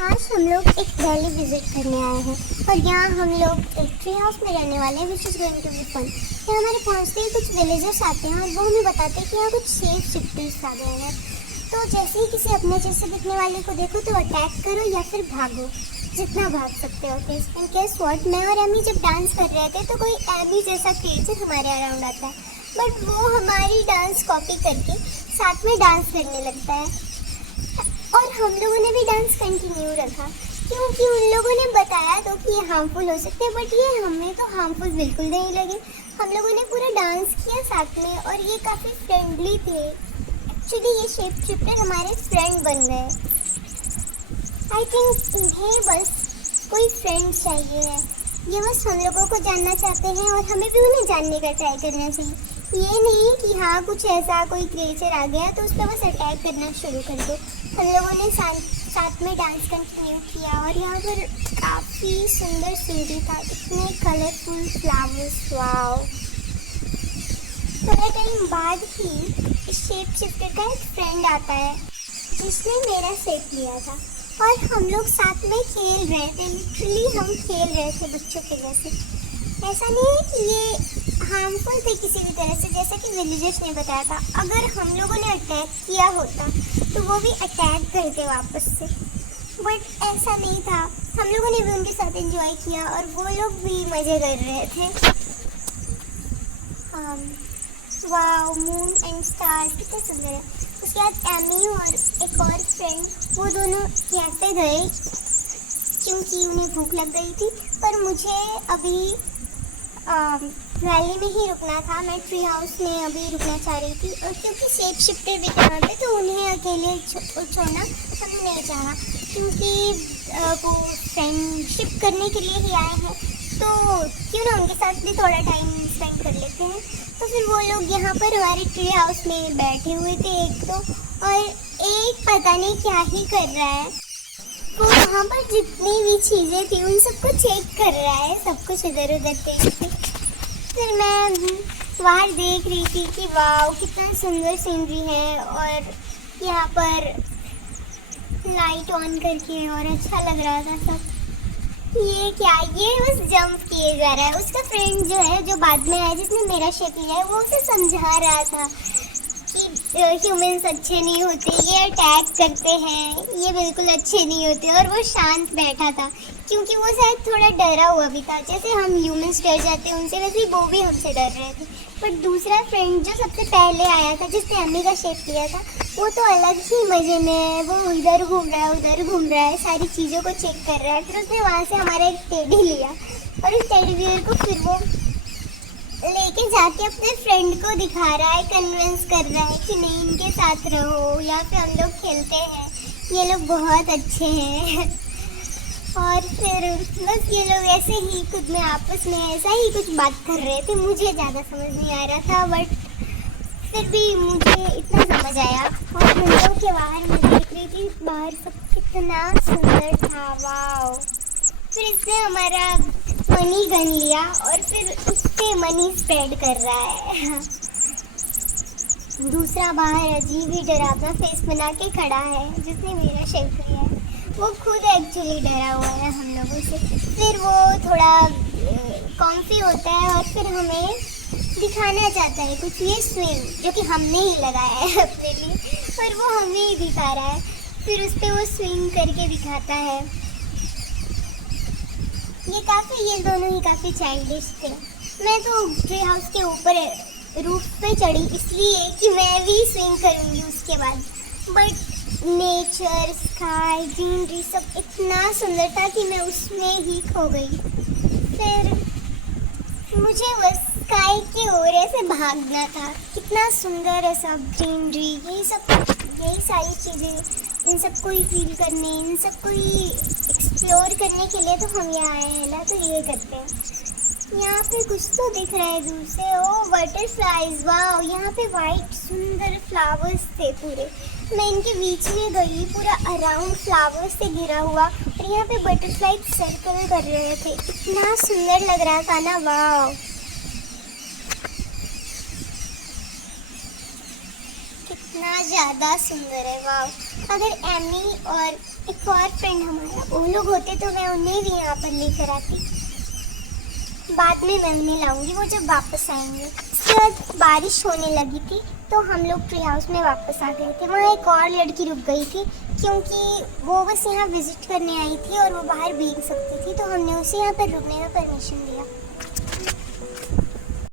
आज हम लोग एक वैली विजिट करने आए हैं और यहाँ हम लोग एक ट्री हाउस में रहने वाले हैं which is going to be fun. यहाँ हमारे पहुँचते ही कुछ विलेजर्स आते हैं और वो हमें बताते हैं कि यहाँ कुछ शेप शिफ्टर्स आ गए हैं। तो जैसे ही किसी अपने जैसे दिखने वाले को देखो तो अटैक करो या फिर भागो, जितना भाग सकते हो। एंड गेस व्हाट, मैं और एमी जब डांस कर रहे थे तो कोई एमी जैसा क्रिएचर हमारे अराउंड आता है, बट वो हमारी डांस कॉपी करके साथ में डांस करने लगता है। और हम लोगों ने भी डांस कंटिन्यू रखा क्योंकि उन लोगों ने बताया तो कि ये हार्मफुल हो सकते हैं, बट ये हमें तो हार्मफुल बिल्कुल नहीं लगे। हम लोगों ने पूरा डांस किया साथ में और ये काफ़ी फ्रेंडली थे। एक्चुअली ये शेप शिफ्टर हमारे फ्रेंड बन गए। आई थिंक इन्हें बस कोई फ्रेंड चाहिए है। ये बस हम लोगों को जानना चाहते हैं और हमें भी उन्हें जानने का ट्राई करना चाहिए। ये नहीं कि हाँ कुछ ऐसा कोई क्रिएचर आ गया तो उस पर बस अटैक करना शुरू कर दो। हम लोगों ने साथ में डांस कंटिन्यू किया और यहाँ पर काफ़ी सुंदर सीनरी था, कितने कलरफुल फ्लावर्स, वाओ। थोड़ा टाइम बाद ही इस शेप शिफ्टर का एक फ्रेंड आता है जिसने मेरा शेप लिया था और हम लोग साथ में खेल रहे थे। लिटरली हम खेल रहे थे बच्चों के जैसे। ऐसा नहीं है कि ये हार्मफुल थे किसी भी तरह से, जैसा कि विलेजर्स ने बताया था। अगर हम लोगों ने अटैक किया होता तो वो भी अटैक करते वापस से, बट ऐसा नहीं था। हम लोगों ने भी उनके साथ एंजॉय किया और वो लोग भी मज़े कर रहे थे। वाओ, मून एंड स्टार कितना सुंदर है। उसके बाद एमी और एक और फ्रेंड, वो दोनों कैफे गए क्योंकि उन्हें भूख लग गई थी, पर मुझे अभी वैली में ही रुकना था। मैं ट्री हाउस में अभी रुकना चाह रही थी और क्योंकि शेप शिफ्टर भी थे वहाँ पे तो उन्हें अकेले छोड़ना हम नहीं चाहा, क्योंकि वो फ्रेंडशिप करने के लिए ही आए हैं तो क्यों ना उनके साथ भी थोड़ा टाइम स्पेंड कर लेते हैं। तो फिर वो लोग यहाँ पर हमारे ट्री हाउस में बैठे हुए थे एक तो, और एक पता नहीं क्या ही कर रहा है। वो वहाँ पर जितनी भी चीज़ें थी उन सबको चेक कर रहा है, सब कुछ इधर उधर देख के। फिर मैं बाहर देख रही थी कि वाओ कितना सुंदर सीनरी है और यहाँ पर लाइट ऑन करके और अच्छा लग रहा था सब। ये क्या, ये बस जंप किए जा रहा है। उसका फ्रेंड जो है, जो बाद में आया जिसने मेरा शेप लिया है, वो उसे समझा रहा था कि ह्यूमंस अच्छे नहीं होते, ये अटैक करते हैं, ये बिल्कुल अच्छे नहीं होते। और वो शांत बैठा था क्योंकि वो शायद थोड़ा डरा हुआ भी था। जैसे हम ह्यूमंस डर जाते हैं उनसे, वैसे ही वो भी हमसे डर रहे थे। पर दूसरा फ्रेंड जो सबसे पहले आया था, जिसने एमी का शेप लिया था, वो तो अलग ही मज़े में है। वो इधर घूम रहा है, उधर घूम रहा है, सारी चीज़ों को चेक कर रहा है। फिर उसने वहाँ से हमारा एक टेडी लिया और उस टेडी बियर को फिर वो लेके जाके अपने फ्रेंड को दिखा रहा है, कन्विंस कर रहा है कि नहीं इनके साथ रहो या फिर हम लोग खेलते हैं, ये लोग बहुत अच्छे हैं। और फिर बस ये लोग ऐसे ही खुद में आपस में ऐसा ही कुछ बात कर रहे थे। मुझे ज़्यादा समझ नहीं आ रहा था, बट फिर भी मुझे इतना समझ आया। और विंडो के बाहर मैं देख रही थी, बाहर सब कितना सुंदर था, वाओ। फिर इसने हमारा मनी गन लिया और फिर उस पे मनी स्प्रेड कर रहा है। दूसरा बाहर अजीब ही डरावना फेस बना के खड़ा है जिसने मेरा शेप लिया है। वो खुद एक्चुअली डरा हुआ है हम लोगों से। फिर वो थोड़ा कॉम्फी होता है और फिर हमें दिखाना चाहता है कुछ, ये स्विंग जो कि हमने ही लगाया है अपने लिए, पर वो हमें ही दिखा रहा है। फिर उस पर वो स्विंग करके दिखाता है। ये दोनों ही काफ़ी चाइल्डिश थे। मैं तो ट्री हाउस के ऊपर रूफ पे चढ़ी इसलिए कि मैं भी स्विंग करूँगी उसके बाद, बट नेचर, स्काई, ग्रीनरी सब इतना सुंदर था कि मैं उसमें ही खो गई। फिर मुझे बस स्काई की ओर ऐसे भागना था। कितना सुंदर है सब, ग्रीनरी, यही सारी चीज़ें, इन सबको ही फील करने, इन सबको ही एक्सप्लोर करने के लिए तो हम यहाँ आए हैं ना, तो ये करते हैं। यहाँ पे कुछ तो दिख रहा है दूर से, ओ बटरफ्लाईज, वाओ। यहाँ पे वाइट सुंदर फ्लावर्स थे पूरे। मैं इनके बीच में गई, पूरा अराउंड फ्लावर्स से घिरा हुआ, और यहाँ पे बटरफ्लाई सर्कल कर रहे थे। इतना सुंदर लग रहा था ना, वाओ। कितना ज़्यादा सुंदर है, वाह। अगर एमी और एक और फ्रेंड हमारा वो लोग होते तो मैं उन्हें भी यहाँ पर लेकर आती। बाद में मैं उन्हें लाऊंगी वो जब वापस आएंगे। उसके बाद बारिश होने लगी थी तो हम लोग ट्री हाउस में वापस आ गए थे। वहाँ एक और लड़की रुक गई थी क्योंकि वो बस यहाँ विजिट करने आई थी और वो बाहर भीग सकती थी, तो हमने उसे यहाँ पर रुकने का परमिशन दिया।